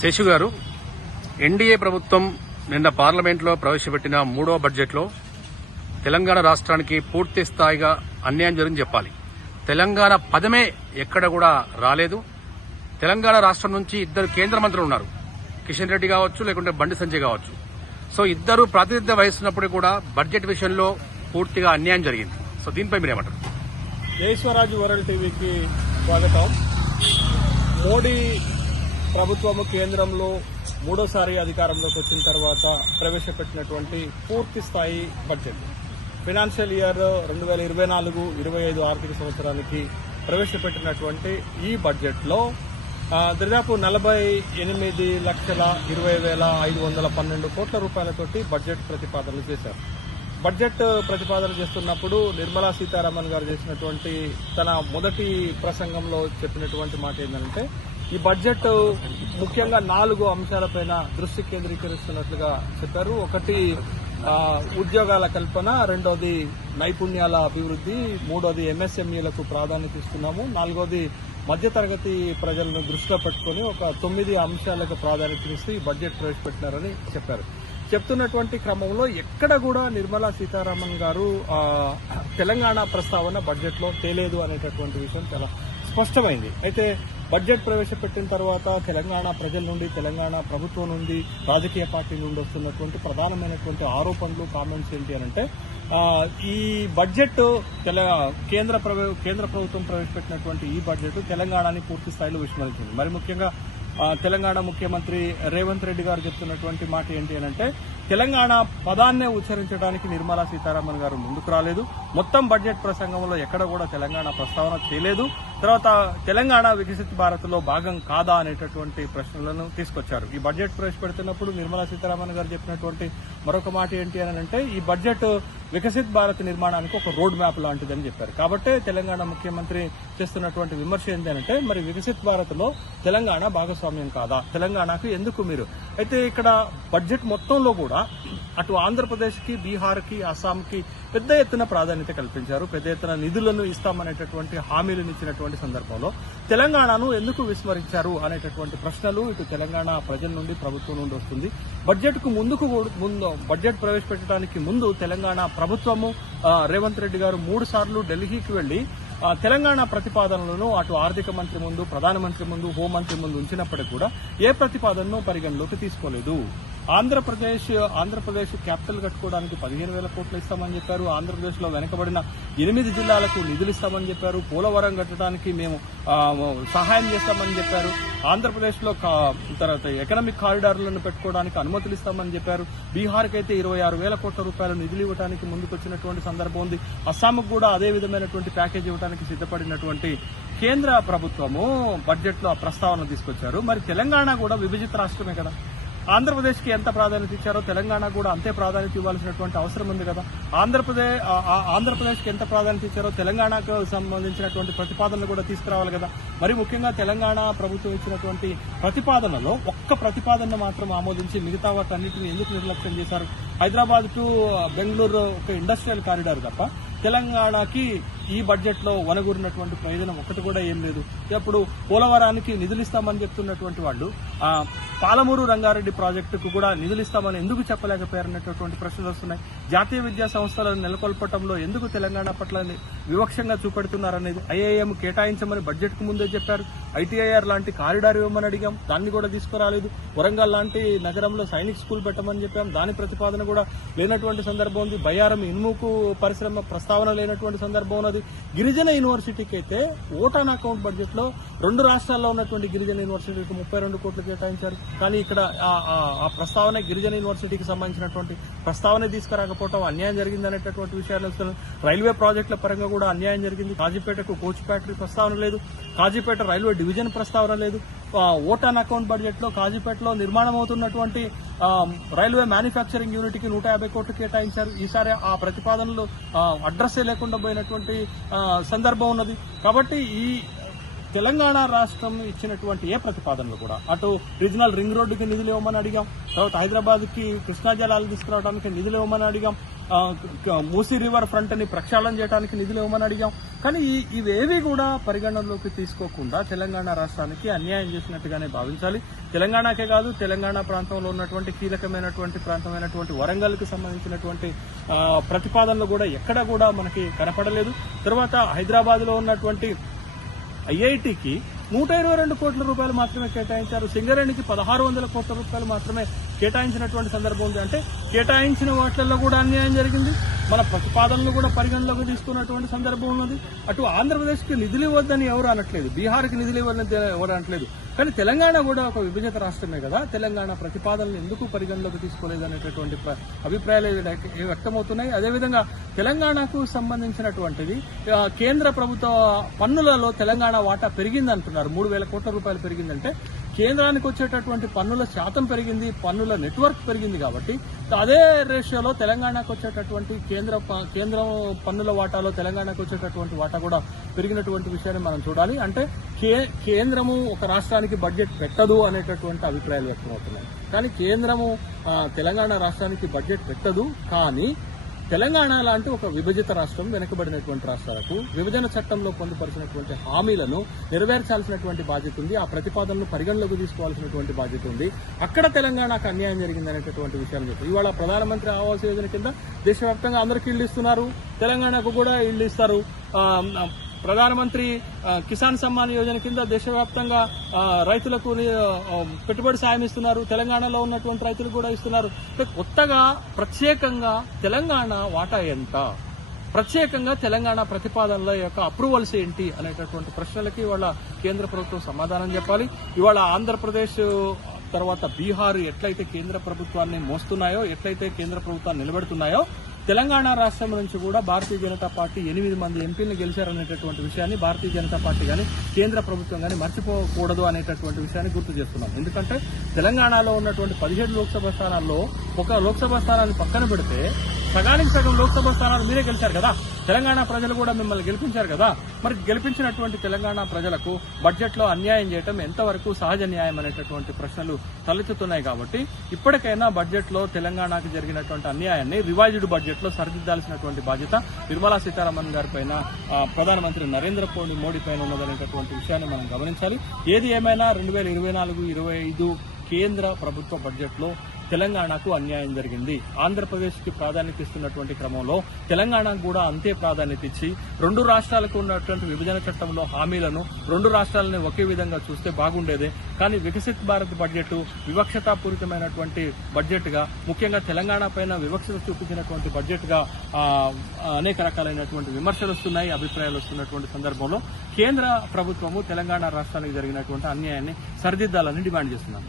శేషు గారు, ఎన్డీఏ ప్రభుత్వం నిన్న పార్లమెంట్లో ప్రవేశపెట్టిన 3వ బడ్జెట్లో తెలంగాణ రాష్ట్రానికి పూర్తి స్థాయిగా అన్యాయం జరిగింది చెప్పాలి. తెలంగాణ పదమే ఎక్కడ కూడా రాలేదు. తెలంగాణ రాష్ట్రం నుంచి 2 కేంద్ర మంత్రులు ఉన్నారు, కిషన్ రెడ్డి కావచ్చు లేకుంటే బండి సంజయ్ కావచ్చు. సో ఇద్దరు ప్రాతినిధ్యం వహిస్తున్నప్పుడు కూడా బడ్జెట్ విషయంలో పూర్తిగా అన్యాయం జరిగింది. సో దీనిపై మీరేమంటారు? జయస్వరాజ్ వరల్డ్ టీవీకి స్వాగతం. మోడీ ప్రభుత్వము కేంద్రంలో 3వసారి అధికారంలోకి వచ్చిన తర్వాత ప్రవేశపెట్టినటువంటి పూర్తి స్థాయి బడ్జెట్ ఫైనాన్షియల్ ఇయర్ 2024-25 ఆర్థిక సంవత్సరానికి ప్రవేశపెట్టినటువంటి ఈ బడ్జెట్లో దాదాపు 48,20,512 కోట్ల రూపాయలతోటి బడ్జెట్ ప్రతిపాదనలు చేశారు. బడ్జెట్ ప్రతిపాదన చేస్తున్నప్పుడు నిర్మలా సీతారామన్ గారు చేసినటువంటి తన మొదటి ప్రసంగంలో చెప్పినటువంటి మాట ఏంటంటే, ఈ బడ్జెట్ ముఖ్యంగా 4 అంశాలపైన దృష్టి కేంద్రీకరిస్తున్నట్లుగా చెప్పారు. ఒకటి ఉద్యోగాల కల్పన, రెండోది నైపుణ్యాల అభివృద్ధి, మూడోది ఎంఎస్ఎంఈలకు ప్రాధాన్యత ఇస్తున్నాము, నాలుగోది మధ్యతరగతి ప్రజలను దృష్టిలో పెట్టుకుని ఒక 9 అంశాలకు ప్రాధాన్యతనిస్తూ ఈ బడ్జెట్ ప్రవేశపెట్టినారని చెప్పారు. చెప్తున్నటువంటి క్రమంలో ఎక్కడ కూడా నిర్మలా సీతారామన్ గారు తెలంగాణ ప్రస్తావన బడ్జెట్లో తేలేదు అనేటటువంటి విషయం చాలా స్పష్టమైంది. అయితే బడ్జెట్ ప్రవేశపెట్టిన తర్వాత తెలంగాణ ప్రజల నుండి, తెలంగాణ ప్రభుత్వం నుండి, రాజకీయ పార్టీ నుండి వస్తున్నటువంటి ప్రధానమైనటువంటి ఆరోపణలు, కామెంట్స్ ఏంటి అనంటే, ఈ బడ్జెట్ కేంద్ర ప్రభుత్వం ప్రవేశపెట్టినటువంటి ఈ బడ్జెట్ తెలంగాణని పూర్తి స్థాయిలో విస్మరించింది. మరి ముఖ్యంగా తెలంగాణ ముఖ్యమంత్రి రేవంత్ రెడ్డి గారు చెప్తున్నటువంటి మాట ఏంటి అనంటే, తెలంగాణ పదాన్నే ఉచ్చరించడానికి నిర్మలా సీతారామన్ గారు ముందుకు రాలేదు. మొత్తం బడ్జెట్ ప్రసంగంలో ఎక్కడ కూడా తెలంగాణ ప్రస్తావన చేయలేదు. తర్వాత తెలంగాణ వికసిత్ భారత్ లో భాగం కాదా అనేటటువంటి ప్రశ్నలను తీసుకొచ్చారు. ఈ బడ్జెట్ ప్రవేశపెడుతున్నప్పుడు నిర్మలా సీతారామన్ గారు చెప్పినటువంటి మరొక మాట ఏంటి అనంటే, ఈ బడ్జెట్ వికసిత్ భారత్ నిర్మాణానికి ఒక రోడ్ మ్యాప్ లాంటిదని చెప్పారు. కాబట్టే తెలంగాణ ముఖ్యమంత్రి చేస్తున్నటువంటి విమర్శ ఏంటంటే, మరి వికసిత్ భారత్ లో తెలంగాణ భాగస్వామ్యం కాదా, తెలంగాణకు ఎందుకు మీరు? అయితే ఇక్కడ బడ్జెట్ మొత్తంలో కూడా అటు ఆంధ్రప్రదేశ్ కి, బీహార్ కి, అస్సాంకి పెద్ద ఎత్తున ప్రాధాన్యత కల్పించారు. పెద్ద ఎత్తున నిధులను ఇస్తామనేటటువంటి హామీలను ఇచ్చినటువంటి సందర్భంలో తెలంగాణను ఎందుకు విస్మరించారు అనేటటువంటి ప్రశ్నలు ఇటు తెలంగాణ ప్రజల నుండి, ప్రభుత్వం నుండి వస్తుంది. బడ్జెట్ ప్రవేశపెట్టడానికి ముందు తెలంగాణ ప్రభుత్వము రేవంత్ రెడ్డి గారు 3 సార్లు ఢిల్లీకి వెళ్లి తెలంగాణ ప్రతిపాదనలను అటు ఆర్థిక మంత్రి ముందు, ప్రధానమంత్రి ముందు, హోంమంత్రి ముందు ఉంచినప్పటికీ కూడా ఏ ప్రతిపాదనను పరిగణలోకి తీసుకోలేదు. ఆంధ్రప్రదేశ్ క్యాపిటల్ కట్టుకోవడానికి 15,000 కోట్లు ఇస్తామని చెప్పారు. ఆంధ్రప్రదేశ్ లో వెనుకబడిన 8 జిల్లాలకు నిధులు ఇస్తామని చెప్పారు. పోలవరం కట్టడానికి మేము సహాయం చేస్తామని చెప్పారు. ఆంధ్రప్రదేశ్ లో తర్వాత ఎకనామిక్ కారిడార్లను పెట్టుకోవడానికి అనుమతులు ఇస్తామని చెప్పారు. బీహార్కి అయితే 26,000 కోట్ల రూపాయలు నిధులు ఇవ్వడానికి ముందుకొచ్చినటువంటి సందర్భం ఉంది. అస్సాంకు కూడా అదే విధమైనటువంటి ప్యాకేజ్ ఇవ్వడానికి సిద్ధపడినటువంటి కేంద్ర ప్రభుత్వము బడ్జెట్ లో ఆ ప్రస్తావన తీసుకొచ్చారు. మరి తెలంగాణ కూడా విభజిత రాష్ట్రమే కదా. ఆంధ్రప్రదేశ్ కి ఎంత ప్రాధాన్యత ఇచ్చారో తెలంగాణ కూడా అంతే ప్రాధాన్యత ఇవ్వాల్సినటువంటి అవసరం ఉంది కదా. ఆంధ్రప్రదేశ్ కి ఎంత ప్రాధాన్యత ఇచ్చారో తెలంగాణకు సంబంధించినటువంటి ప్రతిపాదనలు కూడా తీసుకురావాలి కదా. మరి ముఖ్యంగా తెలంగాణ ప్రభుత్వం ఇచ్చినటువంటి ప్రతిపాదనలో ఒక్క ప్రతిపాదన మాత్రం ఆమోదించి మిగతా వాటన్నిటిని ఎందుకు నిర్లక్ష్యం చేశారు? హైదరాబాద్ టు బెంగళూరు ఒక ఇండస్ట్రియల్ కారిడార్ తప్ప తెలంగాణకి ఈ బడ్జెట్ లో వనగూరినటువంటి ప్రయోజనం ఒకటి కూడా ఏం లేదు. ఇప్పుడు పోలవరానికి నిధులు ఇస్తామని చెప్తున్నటువంటి వాళ్ళు పాలమూరు రంగారెడ్డి ప్రాజెక్టుకు కూడా నిధులు ఇస్తామని ఎందుకు చెప్పలేకపోయారనేటటువంటి ప్రశ్నలు వస్తున్నాయి. జాతీయ విద్యా సంస్థలను నెలకొల్పడంలో ఎందుకు తెలంగాణ పట్ల వివక్షంగా చూపెడుతున్నారనేది ఐఐఎం కేటాయించమని బడ్జెట్ కు ముందే చెప్పారు. ఐటీఐఆర్ లాంటి కారిడార్ ఇవ్వమని అడిగాం, దాన్ని కూడా తీసుకురాలేదు. వరంగల్ లాంటి నగరంలో సైనిక్ స్కూల్ పెట్టమని చెప్పాం, దాని ప్రతిపాదన కూడా లేనటువంటి సందర్భం ఉంది. బయ్యారం ఇనుముకు పరిశ్రమ ప్రస్తావన లేనటువంటి సందర్భం ఉన్నది. గిరిజన యూనివర్సిటీకి అయితే ఓటాన్ అకౌంట్ బడ్జెట్ లో 2 రాష్ట్రాల్లో ఉన్నటువంటి గిరిజన యూనివర్సిటీకి 32 కోట్లు కేటాయించారు. కానీ ఇక్కడ ఆ ప్రస్తావన గిరిజన యూనివర్సిటీకి సంబంధించినటువంటి ప్రస్తావన తీసుకురాకపోవడం అన్యాయం జరిగింది అనేటటువంటి విషయాలు వస్తున్నాయి. రైల్వే ప్రాజెక్టుల పరంగా కూడా అన్యాయం జరిగింది. కాజీపేటకు కోచ్ ఫ్యాక్టరీ ప్రస్తావన లేదు, కాజీపేట రైల్వే డివిజన్ ప్రస్తావన లేదు. ఓటాన్ అకౌంట్ బడ్జెట్ లో కాజీపేటలో నిర్మాణం అవుతున్నటువంటి రైల్వే మ్యానుఫ్యాక్చరింగ్ యూనిట్కి 150 కోట్లు కేటాయించారు. ఈసారి ఆ ప్రతిపాదనలు అడ్రస్సే లేకుండా పోయినటువంటి సందర్భం ఉన్నది. కాబట్టి ఈ తెలంగాణ రాష్ట్రం ఇచ్చినటువంటి ఏ ప్రతిపాదనలు కూడా అటు రీజనల్ రింగ్ రోడ్డుకి నిధులు ఇవ్వమని అడిగాం, తర్వాత హైదరాబాద్ కి కృష్ణా జలాలు తీసుకురావడానికి నిధులు ఇవ్వమని అడిగాం, మూసీ రివర్ ఫ్రంట్ ని ప్రక్షాళన చేయడానికి నిధులు ఇవ్వమని అడిగాం. కానీ ఇవేవి కూడా పరిగణనలోకి తీసుకోకుండా తెలంగాణ రాష్ట్రానికి అన్యాయం చేసినట్టుగానే భావించాలి. తెలంగాణకే కాదు, తెలంగాణ ప్రాంతంలో ఉన్నటువంటి కీలకమైనటువంటి ప్రాంతమైనటువంటి వరంగల్కి సంబంధించినటువంటి ప్రతిపాదనలు కూడా ఎక్కడా కూడా మనకి కనపడలేదు. తర్వాత హైదరాబాద్ లో ఉన్నటువంటి ఐఐటికి 122 కోట్ల రూపాయలు మాత్రమే కేటాయించారు. సింగరేణికి 1600 కోట్ల రూపాయలు మాత్రమే కేటాయించినటువంటి సందర్భం ఉంది. అంటే కేటాయించిన వాటిల్లో కూడా అన్యాయం జరిగింది. మన ప్రతిపాదనలు కూడా పరిగణలోకి తీసుకున్నటువంటి సందర్భం ఉన్నది. అటు ఆంధ్రప్రదేశ్కి నిధులు ఇవ్వద్దని ఎవరు అనట్లేదు, బీహార్కి నిధులు ఇవ్వద్దని ఎవరు అనట్లేదు. కానీ తెలంగాణ కూడా ఒక విభజిత రాష్ట్రమే కదా, తెలంగాణ ప్రతిపాదనలు ఎందుకు పరిగణలోకి తీసుకోలేదు అనేటటువంటి అభిప్రాయాలు వ్యక్తమవుతున్నాయి. అదేవిధంగా తెలంగాణకు సంబంధించినటువంటిది కేంద్ర ప్రభుత్వ పన్నులలో తెలంగాణ వాటా పెరిగింది అంటున్నారు. 3,000 కోట్ల రూపాయలు పెరిగిందంటే కేంద్రానికి వచ్చేటటువంటి పన్నుల శాతం పెరిగింది, పన్నుల నెట్వర్క్ పెరిగింది. కాబట్టి అదే రేషియోలో తెలంగాణకు వచ్చేటటువంటి కేంద్రం పన్నుల వాటాలో తెలంగాణకు వచ్చేటటువంటి వాటా కూడా పెరిగినటువంటి విషయాన్ని మనం చూడాలి. అంటే కేంద్రము ఒక రాష్ట్రానికి బడ్జెట్ పెట్టదు అనేటటువంటి అభిప్రాయాలు వ్యక్తమవుతున్నాయి. కానీ కేంద్రము తెలంగాణ రాష్ట్రానికి బడ్జెట్ పెట్టదు. కానీ తెలంగాణ లాంటి ఒక విభజిత రాష్ట్రం, వెనుకబడినటువంటి రాష్ట్రాలకు విభజన చట్టంలో పొందుపరిచినటువంటి హామీలను నెరవేర్చాల్సినటువంటి బాధ్యత ఉంది. ఆ ప్రతిపాదనను పరిగణలోకి తీసుకోవాల్సినటువంటి బాధ్యత ఉంది. అక్కడ తెలంగాణకు అన్యాయం జరిగింది అనేటటువంటి విషయాలు చెప్పి ఇవాళ ప్రధానమంత్రి ఆవాస్ యోజన కింద దేశవ్యాప్తంగా అందరికీ ఇళ్లు ఇస్తున్నారు, తెలంగాణకు కూడా ఇళ్లు ఇస్తారు. ప్రధానమంత్రి కిసాన్ సమ్మాన్ యోజన కింద దేశవ్యాప్తంగా రైతులకు పెట్టుబడి సాయం ఇస్తున్నారు, తెలంగాణలో ఉన్నటువంటి రైతులకు కూడా ఇస్తున్నారు. కొత్తగా ప్రత్యేకంగా తెలంగాణ వాటా ఎంత, ప్రత్యేకంగా తెలంగాణ ప్రతిపాదనల యొక్క అప్రూవల్స్ ఏంటి అనేటటువంటి ప్రశ్నలకి ఇవాళ కేంద్ర ప్రభుత్వం సమాధానం చెప్పాలి. ఇవాళ ఆంధ్రప్రదేశ్ తర్వాత బీహార్ ఎట్లయితే కేంద్ర ప్రభుత్వాన్ని మోస్తున్నాయో, ఎట్లయితే కేంద్ర ప్రభుత్వాన్ని నిలబెడుతున్నాయో, తెలంగాణ రాష్ట్రం నుంచి కూడా భారతీయ జనతా పార్టీ 8 మంది ఎంపీలను గెలిచారనేటటువంటి విషయాన్ని భారతీయ జనతా పార్టీ కానీ కేంద్ర ప్రభుత్వం కానీ మర్చిపోకూడదు అనేటటువంటి విషయాన్ని గుర్తు చేస్తున్నాం. ఎందుకంటే తెలంగాణలో ఉన్నటువంటి 17 లోక్సభ స్థానాల్లో ఒక లోక్సభ స్థానాన్ని పక్కన పెడితే సగానికి సగం లోక్సభ స్థానాలు మీరే గెలిచారు కదా, తెలంగాణ ప్రజలు కూడా మిమ్మల్ని గెలిపించారు కదా. మరి గెలిపించినటువంటి తెలంగాణ ప్రజలకు బడ్జెట్లో అన్యాయం చేయడం ఎంతవరకు సహజ న్యాయం అనేటటువంటి ప్రశ్నలు తలెత్తుతున్నాయి. కాబట్టి ఇప్పటికైనా బడ్జెట్లో తెలంగాణకు జరిగినటువంటి అన్యాయాన్ని రివైజ్డ్ బడ్జెట్లో సరిదిద్దాల్సినటువంటి బాధ్యత నిర్మలా సీతారామన్ గారి పైన, ప్రధానమంత్రి నరేంద్ర మోడీ పైన ఉన్నదనేటటువంటి విషయాన్ని మనం గమనించాలి. ఏది ఏమైనా 2024-25 కేంద్ర ప్రభుత్వ బడ్జెట్లో తెలంగాణకు అన్యాయం జరిగింది. ఆంధ్రప్రదేశ్కి ప్రాధాన్యత ఇస్తున్నటువంటి క్రమంలో తెలంగాణకు కూడా అంతే ప్రాధాన్యత ఇచ్చి 2 రాష్ట్రాలకు ఉన్నటువంటి విభజన చట్టంలో హామీలను 2 రాష్ట్రాలని ఒకే విధంగా చూస్తే బాగుండేదే. కానీ వికసిత్ భారత్ బడ్జెట్ వివక్షతాపూరితమైనటువంటి బడ్జెట్గా, ముఖ్యంగా తెలంగాణ పైన వివక్షత చూపించినటువంటి బడ్జెట్గా అనేక రకాలైనటువంటి విమర్శలు వస్తున్నాయి, అభిప్రాయాలు వస్తున్నటువంటి సందర్భంలో కేంద్ర ప్రభుత్వము తెలంగాణ రాష్ట్రానికి జరిగినటువంటి అన్యాయాన్ని సరిదిద్దాలని డిమాండ్ చేస్తున్నాం.